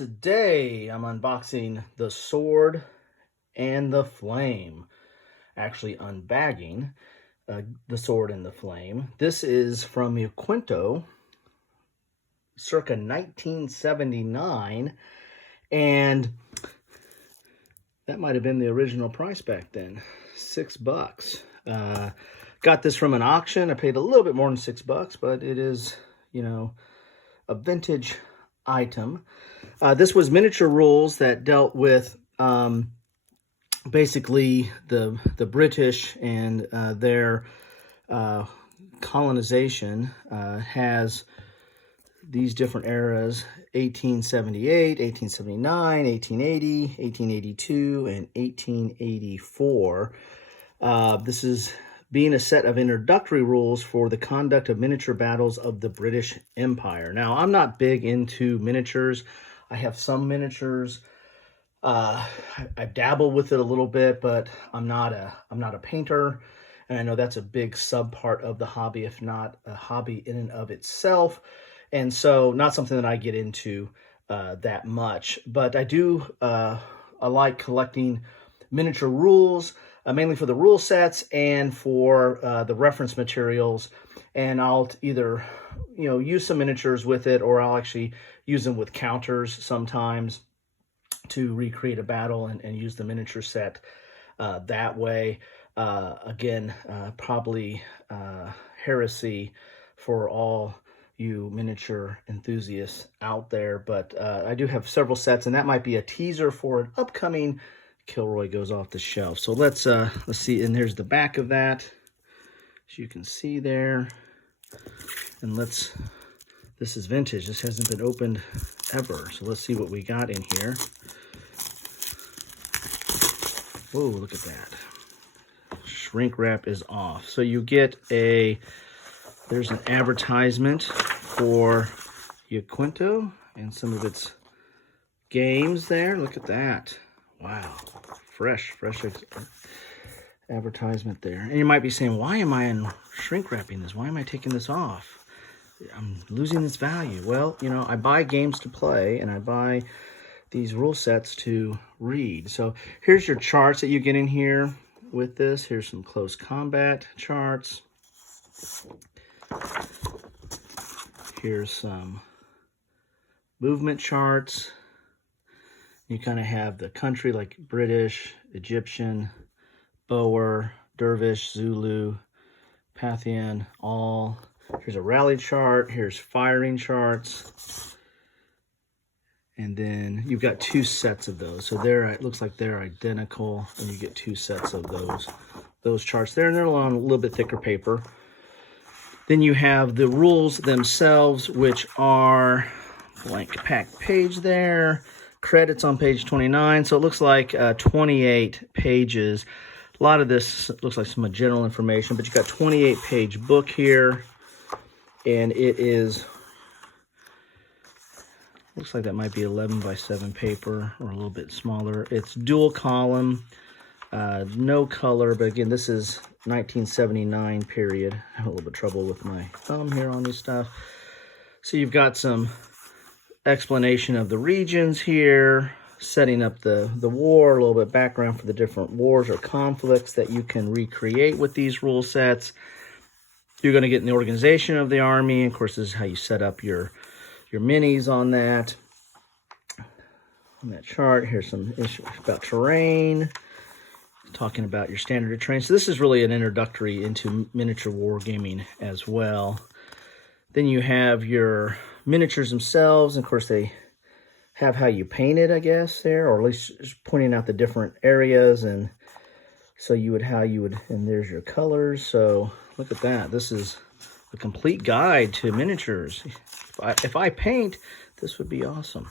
Today I'm unboxing the Sword and the Flame. Actually unbagging the Sword and the Flame. This is from Yaquinto, circa 1979, and that might have been the original price back then, $6. Got this from an auction. I paid a little bit more than $6, but it is, a vintage item. This was miniature rules that dealt with basically the British and their colonization. Has these different eras: 1878, 1879, 1880, 1882, and 1884. This is being a set of introductory rules for the conduct of miniature battles of the British Empire. Now, I'm not big into miniatures. I have some miniatures. I dabble with it a little bit, but I'm not a painter, and I know that's a big sub part of the hobby, if not a hobby in and of itself. And so, not something that I get into that much. But I do. I like collecting miniature rules, mainly for the rule sets and for the reference materials. And I'll either, use some miniatures with it, or I'll actually use them with counters sometimes to recreate a battle and use the miniature set that way. Again, probably heresy for all you miniature enthusiasts out there, but I do have several sets, and that might be a teaser for an upcoming Kilroy goes off the shelf. So let's see, and there's the back of that, as you can see there. And this is vintage. This hasn't been opened ever. So let's see what we got in here. Whoa, look at that. Shrink wrap is off. So you get there's an advertisement for Yaquinto and some of its games there. Look at that. Wow. Fresh advertisement there. And you might be saying, why am I shrink wrapping this? Why am I taking this off? I'm losing its value. Well, I buy games to play, and I buy these rule sets to read. So here's your charts that you get in here with this. Here's some close combat charts. Here's some movement charts. You kind of have the country, like British, Egyptian, Boer, Dervish, Zulu, Parthian, all. Here's a rally chart. Here's firing charts. And then you've got two sets of those. So it looks like they're identical, and you get two sets of those charts there, and they're on a little bit thicker paper. Then you have the rules themselves, which are blank pack page there. Credits on page 29. So it looks like 28 pages. A lot of this looks like some general information, but you've got 28-page book here, and it is, looks like that might be 11 by 7 paper, or a little bit smaller. It's dual column, no color, but again, this is 1979 period. I have a little bit of trouble with my thumb here on this stuff. So you've got some explanation of the regions here, setting up the war, a little bit of background for the different wars or conflicts that you can recreate with these rule sets. You're going to get in the organization of the army. Of course, this is how you set up your minis on that chart. Here's some issues about terrain, talking about your standard of terrain. So this is really an introductory into miniature wargaming as well. Then you have your miniatures themselves. And of course, they have how you paint it, I guess, there, or at least just pointing out the different areas. And so and there's your colors. So look at that. This is a complete guide to miniatures. If I paint, this would be awesome.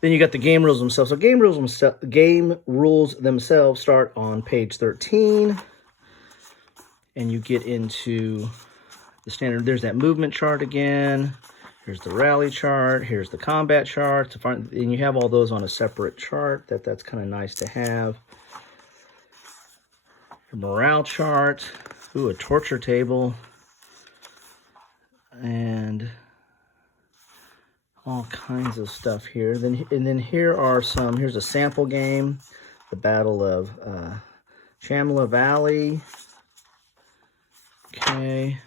Then you got the game rules themselves. So game rules themselves start on page 13. And you get into the standard. There's that movement chart again. Here's the rally chart. Here's the combat chart. And you have all those on a separate chart. That's kind of nice to have. A morale chart. Ooh, a torture table. And all kinds of stuff here. And then here are some, here's a sample game, the Battle of Shamla Valley. Okay.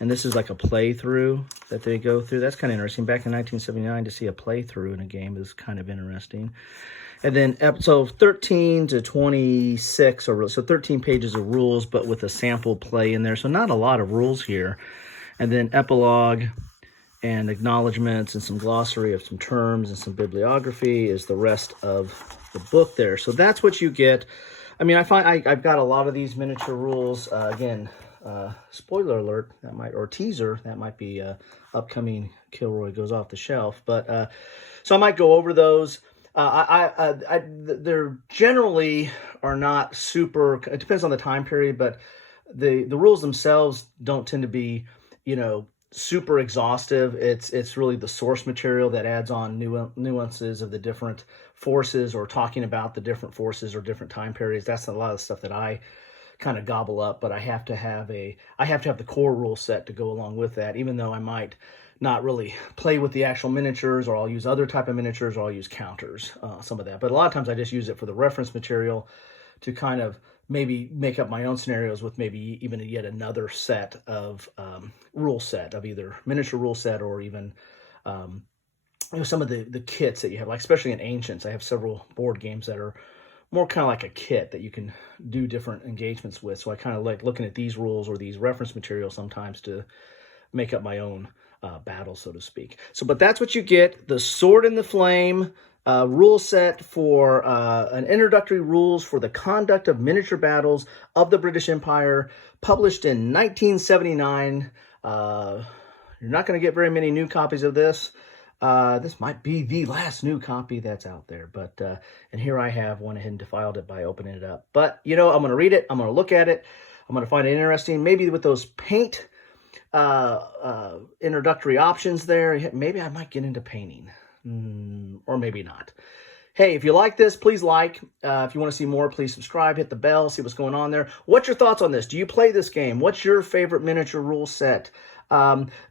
And this is like a playthrough that they go through. That's kind of interesting. Back in 1979, to see a playthrough in a game is kind of interesting. And then episode 13 to 26, so 13 pages of rules, but with a sample play in there. So not a lot of rules here. And then epilogue and acknowledgments and some glossary of some terms and some bibliography is the rest of the book there. So that's what you get. I mean, I find I've got a lot of these miniature rules. Again, spoiler alert, that might, or teaser, that might be upcoming Kilroy goes off the shelf. But so I might go over those. They're generally are not super, it depends on the time period, but the rules themselves don't tend to be, you know, super exhaustive. It's really the source material that adds on nuances of the different forces, or talking about the different forces or different time periods. That's a lot of the stuff that I kind of gobble up, but I have to have the core rule set to go along with that, even though I might not really play with the actual miniatures, or I'll use other type of miniatures, or I'll use counters, some of that. But a lot of times I just use it for the reference material to kind of maybe make up my own scenarios with maybe even yet another set of rule set of either miniature rule set, or even you know, some of the kits that you have, like especially in Ancients. I have several board games that are more kind of like a kit that you can do different engagements with. So I kind of like looking at these rules or these reference materials sometimes to make up my own battle, so to speak. So, but that's what you get: the Sword in the Flame rule set for an introductory rules for the conduct of miniature battles of the British Empire, published in 1979. You're not going to get very many new copies of this. This might be the last new copy that's out there, but and here I have went ahead and defiled it by opening it up. But you know, I'm going to read it, I'm going to look at it, I'm going to find it interesting. Maybe with those paint introductory options there, maybe I might get into painting, or maybe not. Hey, if you like this, please like. If you want to see more, please subscribe, hit the bell, see what's going on there. What's your thoughts on this? Do you play this game? What's your favorite miniature rule set?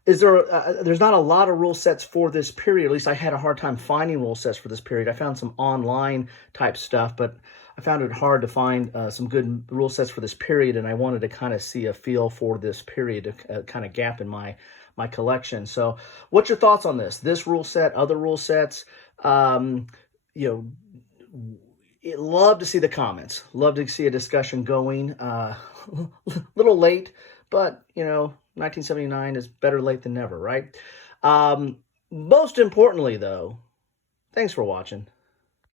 Is there, there's not a lot of rule sets for this period. At least I had a hard time finding rule sets for this period. I found some online type stuff, but I found it hard to find some good rule sets for this period, and I wanted to kind of see a feel for this period, kind of gap in my collection. So what's your thoughts on this rule set, other rule sets? You know, love to see the comments. Love to see a discussion going. Little late, but, you know, 1979 is better late than never, right? Most importantly, though, thanks for watching.